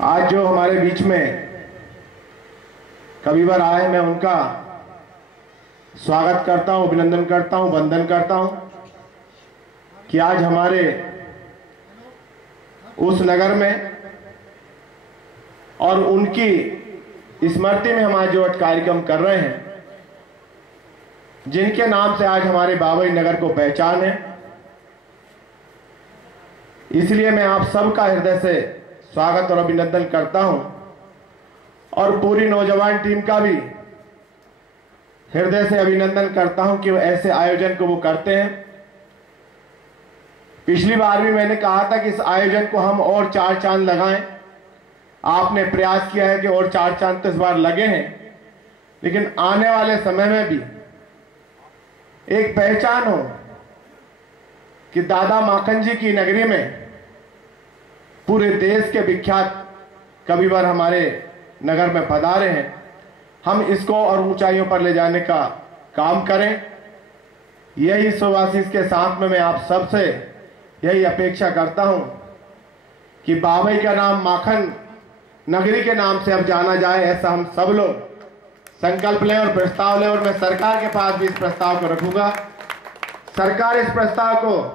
आज जो हमारे बीच में कविवर आए, मैं उनका स्वागत करता हूं, अभिनंदन करता हूं, वंदन करता हूं कि आज हमारे उस नगर में और उनकी स्मृति में हम आज जो कार्यक्रम कर रहे हैं, जिनके नाम से आज हमारे बाबई नगर को पहचान है। इसलिए मैं आप सबका हृदय से स्वागत और अभिनंदन करता हूं और पूरी नौजवान टीम का भी हृदय से अभिनंदन करता हूं कि वो ऐसे आयोजन को वो करते हैं। पिछली बार भी मैंने कहा था कि इस आयोजन को हम और 4 चांद लगाएं। आपने प्रयास किया है कि और 4 चांद तो इस बार लगे हैं, लेकिन आने वाले समय में भी एक पहचान हो कि दादा माखन जी की नगरी में पूरे देश के विख्यात कविवर हमारे नगर में पधारे हैं। हम इसको और ऊंचाइयों पर ले जाने का काम करें। यही शुभाशीष के साथ में मैं आप सबसे यही अपेक्षा करता हूं कि बाबई का नाम माखन नगरी के नाम से अब जाना जाए, ऐसा हम सब लोग संकल्प लें और प्रस्ताव लें। और मैं सरकार के पास भी इस प्रस्ताव को रखूंगा। सरकार इस प्रस्ताव को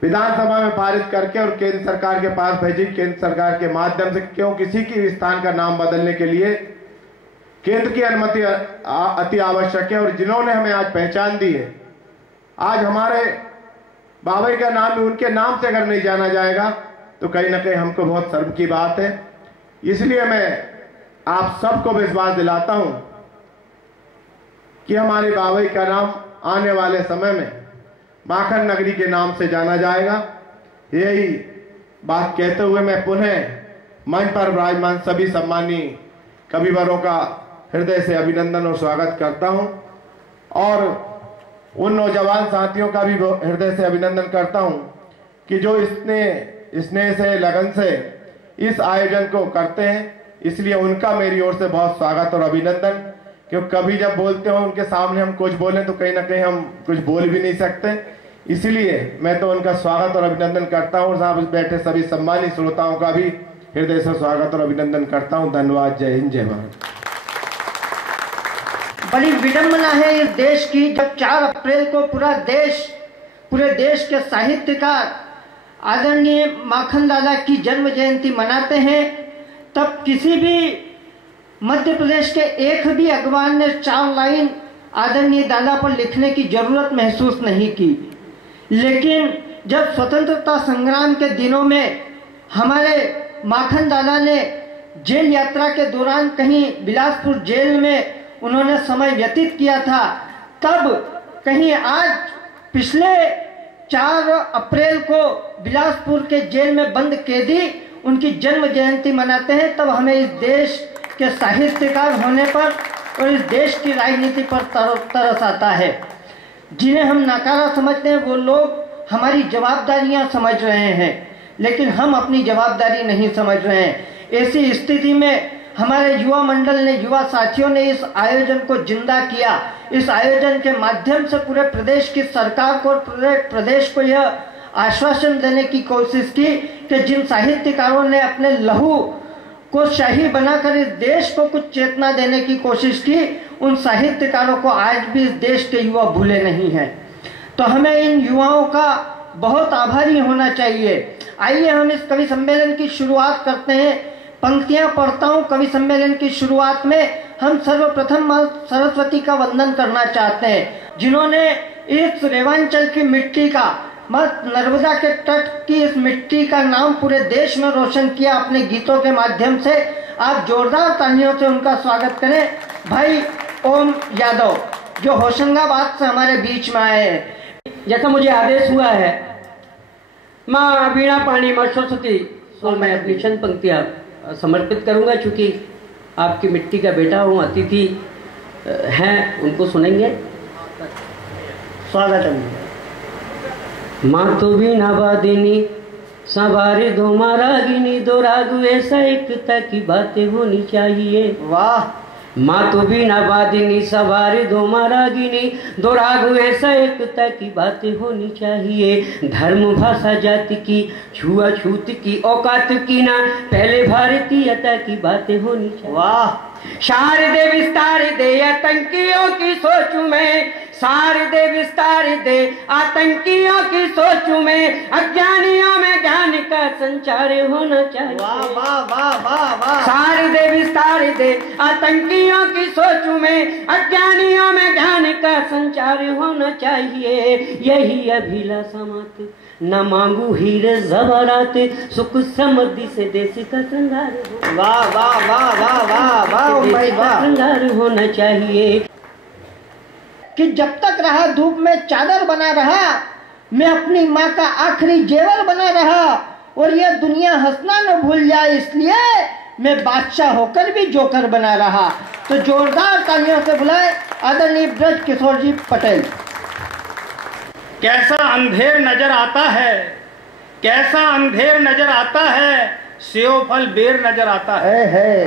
विधानसभा में पारित करके और केंद्र सरकार के पास भेजी। केंद्र सरकार के माध्यम से क्यों किसी की स्थान का नाम बदलने के लिए केंद्र की अनुमति अति आवश्यक है। और जिन्होंने हमें आज पहचान दी है, आज हमारे बाबई का नाम भी उनके नाम से अगर नहीं जाना जाएगा तो कहीं ना कहीं हमको बहुत शर्म की बात है। इसलिए मैं आप सबको विश्वास दिलाता हूं कि हमारे बाबई का नाम आने वाले समय में माखन नगरी के नाम से जाना जाएगा। यही बात कहते हुए मैं पुनः मंच पर विराजमान सभी सम्मानीय कविवरों का हृदय से अभिनंदन और स्वागत करता हूं और उन नौजवान साथियों का भी हृदय से अभिनंदन करता हूं कि जो स्नेह से, लगन से इस आयोजन को करते हैं। इसलिए उनका मेरी ओर से बहुत स्वागत और अभिनंदन। क्योंकि कभी जब बोलते हो उनके सामने हम कुछ बोलें तो कहीं ना कहीं हम कुछ बोल भी नहीं सकते। इसलिए मैं तो उनका स्वागत और अभिनंदन करता हूं। साहब बैठे सभी सम्मानित श्रोताओं का भी हृदय से स्वागत और अभिनंदन करता हूं। धन्यवाद। जय हिंद, जय भारत। बड़ी विडंबना है इस देश की, जब 4 अप्रैल को पूरे देश के साहित्यकार आदरणीय माखन दादा की जन्म जयंती मनाते हैं, तब किसी भी मध्य प्रदेश के एक भी अखबार ने 4 लाइन आदरणीय दादा पर लिखने की जरूरत महसूस नहीं की। लेकिन जब स्वतंत्रता संग्राम के दिनों में हमारे माखन दादा ने जेल यात्रा के दौरान कहीं बिलासपुर जेल में उन्होंने समय व्यतीत किया था, तब कहीं आज पिछले 4 अप्रैल को बिलासपुर के जेल में बंद कैदी उनकी जन्म जयंती मनाते हैं, तब हमें इस देश के साहित्यकार होने पर और इस देश की राजनीति पर तरस आता है। जिन्हें हम नकारा समझते हैं वो लोग हमारी जवाबदारियां समझ रहे हैं, लेकिन हम अपनी जवाबदारी नहीं समझ रहे हैं। ऐसी स्थिति में हमारे युवा मंडल ने, युवा साथियों ने इस आयोजन को जिंदा किया। इस आयोजन के माध्यम से पूरे प्रदेश की सरकार को और पूरे प्रदेश को यह आश्वासन देने की कोशिश की कि जिन साहित्यकारों ने अपने लहू को शाही बनाकर इस देश को कुछ चेतना देने की कोशिश की, उन साहित्यकारों को आज भी इस देश के युवा भूले नहीं हैं। तो हमें इन युवाओं का बहुत आभारी होना चाहिए। आइए हम इस कवि सम्मेलन की शुरुआत करते हैं। पंक्तियां पढ़ता हूं। कवि सम्मेलन की शुरुआत में हम सर्वप्रथम मां सरस्वती का वंदन करना चाहते हैं, जिन्होंने इस रेवांचल की मिट्टी का, मां नर्मदा के तट की इस मिट्टी का नाम पूरे देश में रोशन किया अपने गीतों के माध्यम से। आप जोरदार तालियों से उनका स्वागत करें। भाई ओम यादव, जो होशंगाबाद से हमारे बीच में आए हैं। जैसा मुझे आदेश हुआ है, माँ वीणा पाणी माँ सरस्वती, तो मैं अपनी चंद पंक्तियाँ समर्पित करूंगा। चूंकि आपकी मिट्टी का बेटा हूँ, अतिथि हैं, उनको सुनेंगे। स्वागत है। माँ तो वीणा वादिनी संवारे दो माँ रागिनी, दो राग ऐसा एकता की बातें होनी चाहिए। वाह, माँ तो बीना वादिनी सवार दो मारागिनी, दो राग ऐसा एकता की बातें होनी चाहिए। धर्म भाषा जाति की छुआछूत की औकात की ना, पहले भारतीयता की बातें होनी चाहिए। वाह! शारदे विस्तार दे आतंकियों की सोच में, शारदे विस्तार दे आतंकियों की सोच में, अज्ञानियों में ज्ञान का संचार होना चाहिए। वाह वाह वाह वाह वाह! शारदे विस्तार दे आतंकियों की सोच में, अज्ञानियों में ज्ञान का संचार होना चाहिए। यही अभिलाषा मात्र, न मांगू हीरे जवारात, सुख समृद्धि से देश का श्रृंगार हो। वाह वाह वाह वाह वाह वाह भाई वाह! श्रृंगार होना चाहिए कि जब तक रहा धूप में चादर बना रहा, मैं अपनी माँ का आखिरी जेवर बना रहा, और यह दुनिया हंसना न भूल जाए, इसलिए मैं बादशाह होकर भी जोकर बना रहा। तो जोरदार तालियों से बुलाए आदरणीय ब्रज किशोर जी पटेल। कैसा अंधेर नजर आता है, कैसा अंधेर नजर आता है, सेव फल बेर नजर आता है।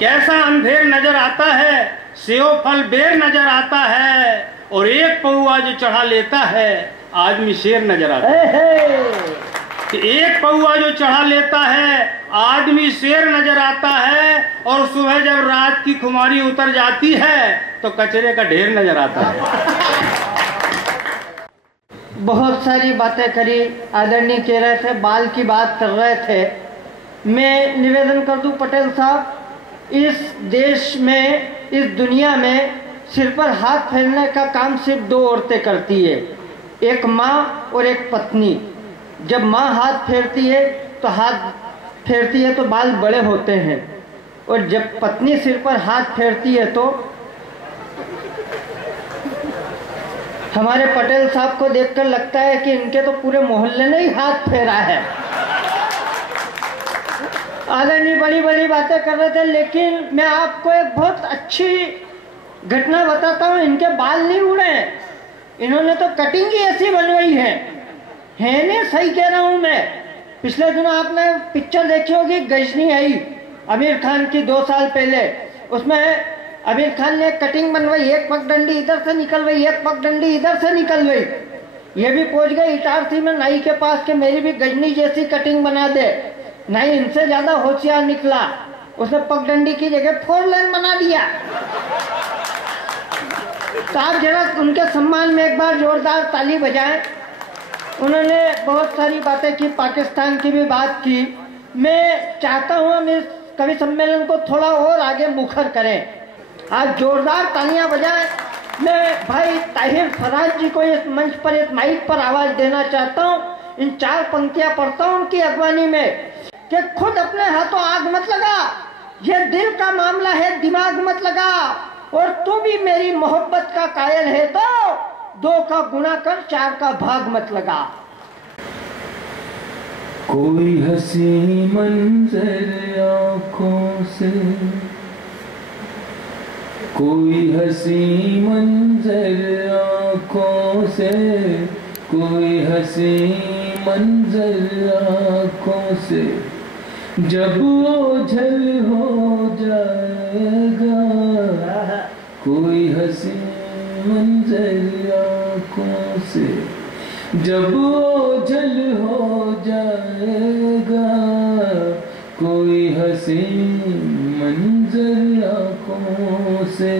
कैसा अंधेर नजर आता है, सेव फल बेर नजर आता है, और एक पौआ जो चढ़ा लेता है आदमी शेर नजर आता है। कि एक पौआ जो चढ़ा लेता है आदमी शेर नजर आता है, और सुबह जब रात की खुमारी उतर जाती है तो कचरे का ढेर नजर आता है। बहुत सारी बातें करी, आदरणीय कह रहे थे बाल की बात कर रहे थे। मैं निवेदन कर दूं पटेल साहब, इस देश में, इस दुनिया में सिर पर हाथ फेरने का काम सिर्फ दो औरतें करती है, एक माँ और एक पत्नी। जब माँ हाथ फेरती है तो बाल बड़े होते हैं, और जब पत्नी सिर पर हाथ फेरती है तो हमारे पटेल साहब को देखकर लगता है कि इनके तो पूरे मोहल्ले ने ही हाथ फेरा है। आदरणीय बड़ी बड़ी बातें कर रहे थे, लेकिन मैं आपको एक बहुत अच्छी घटना बताता हूँ। इनके बाल नहीं उड़े, इन्होंने तो कटिंग ही ऐसी बनवाई है नहीं, सही कह रहा हूँ मैं। पिछले दिनों आपने पिक्चर देखी होगी, गजनी आई आमिर खान की 2 साल पहले, उसमें आमिर खान ने कटिंग बनवाई, एक पगडंडी इधर से निकल गई, एक पगडंडी इधर से निकल गई। ये भी पहुंच गई इटारसी में नाई के पास कि मेरी भी गजनी जैसी कटिंग बना दे। नाई इनसे ज्यादा होशियार निकला, उसने पगडंडी की जगह 4 लाइन बना दिया। तो आप जरा उनके सम्मान में एक बार जोरदार ताली बजाएं। उन्होंने बहुत सारी बातें की, पाकिस्तान की भी बात की। मैं चाहता हूँ हम इस कवि सम्मेलन को थोड़ा और आगे मुखर करें। आप जोरदार तालियां बजाएं। मैं भाई ताहिर फराज जी को इस मंच पर, इस माइक पर आवाज देना चाहता हूँ। इन 4 पंक्तियां पढ़ता हूँ उनकी अगवानी में कि खुद अपने हाथों आग मत लगा, ये दिल का मामला है, दिमाग मत लगा, और तू भी मेरी मोहब्बत का कायल है तो 2 का गुणा कर 4 का भाग मत लगा। कोई हंसी मंजर आँखों से, कोई हंसी मंजर आँखों से, कोई हंसी मंजर आँखों से, जब ओझल हो जाएगा, कोई हंसी मंजर आँखों से, जब ओझल हो जाएगा, कोई हंसी मंजर आँखों से,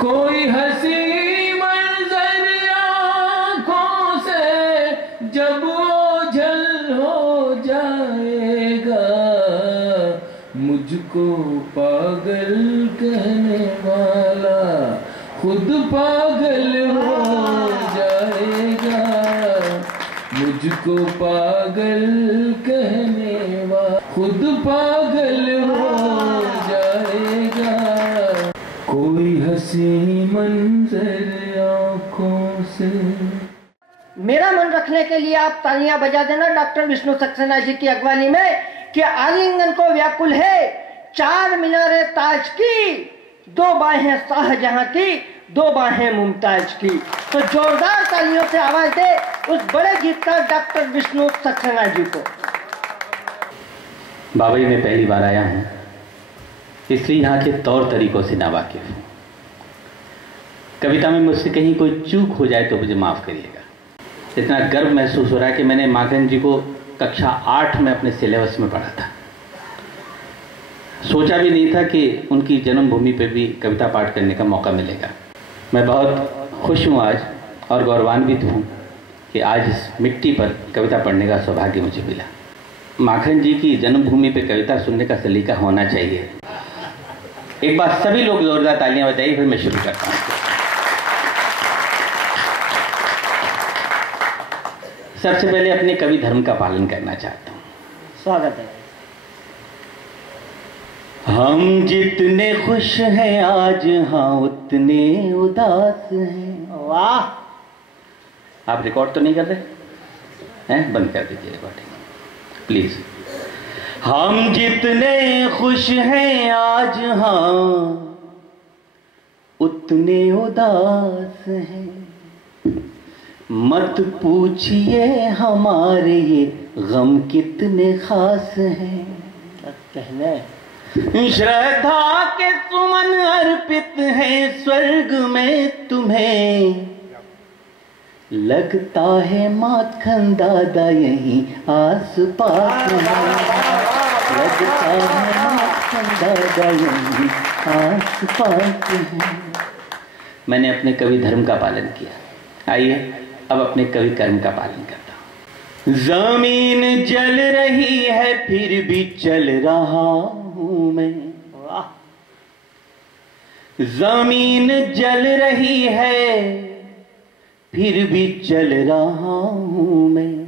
कोई हंसी मंजर आँखों से, जब ओझल हो जाएगा, मुझको पागल कहने वाला खुद पागल हो जाएगा, मुझको पागल कहने वाला खुद पागल हो जाएगा, कोई हंसी मंजर आँखों से। मेरा मन रखने के लिए आप तालियां बजा देना डॉक्टर विष्णु सक्सेना जी की अगवानी में कि आलिंगन को व्याकुल है 4 मीनारे ताज की, 2 बाहें शाहजहां की, 2 बाहें मुमताज की। तो जोरदार तालियों से आवाज दे उस बड़े गीतकार डॉक्टर विष्णु सक्सेना जी को। बाबई में पहली बार आया हूँ, इसलिए यहाँ के तौर तरीकों से नावाकिफ हूँ। कविता में मुझसे कहीं कोई चूक हो जाए तो मुझे माफ़ करिएगा। इतना गर्व महसूस हो रहा है कि मैंने माखन जी को कक्षा 8 में अपने सिलेबस में पढ़ा था। सोचा भी नहीं था कि उनकी जन्मभूमि पे भी कविता पाठ करने का मौका मिलेगा। मैं बहुत खुश हूँ आज और गौरवान्वित हूँ कि आज इस मिट्टी पर कविता पढ़ने का सौभाग्य मुझे मिला। माखन जी की जन्मभूमि पे कविता सुनने का सलीका होना चाहिए। एक बार सभी लोग जोरदार तालियां बजाइए, फिर मैं शुरू करता हूँ। सबसे पहले अपने कवि धर्म का पालन करना चाहता हूँ। स्वागत है। हम जितने खुश हैं आज, हाँ उतने उदास हैं। वाह, आप रिकॉर्ड तो नहीं कर रहे हैं? बंद कर दीजिए रिकॉर्डिंग प्लीज। हम जितने खुश हैं आज, हाँ उतने उदास हैं। मत पूछिए हमारे ये गम कितने खास हैं। कहने श्रद्धा के सुमन अर्पित हैं स्वर्ग में तुम्हें। लगता है माखन दादा यहीं आस पास है। लगता है माखन दादा यहीं आस पास है। मैंने अपने कवि धर्म का पालन किया। आइए अब अपने कवि कर्म का पालन करता हूं। जमीन जल रही है फिर भी चल रहा हूं मैं। जमीन जल रही है फिर भी चल रहा हूं मैं।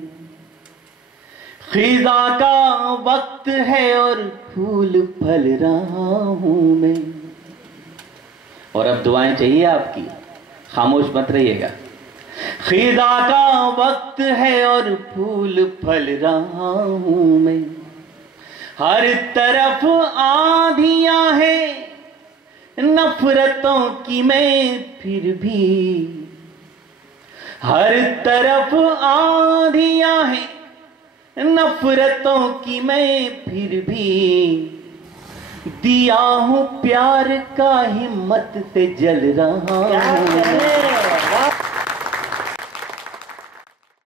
खिजा का वक्त है और फूल फल रहा हूं मैं। और अब दुआएं चाहिए आपकी, खामोश मत रहिएगा। खिजा का वक्त है और फूल फल रहा हूं मैं। हर तरफ आंधियां हैं नफरतों की, मैं फिर भी हर तरफ आंधियां हैं नफरतों की, मैं फिर भी दिया हूं प्यार का हिम्मत से जल रहा हूं।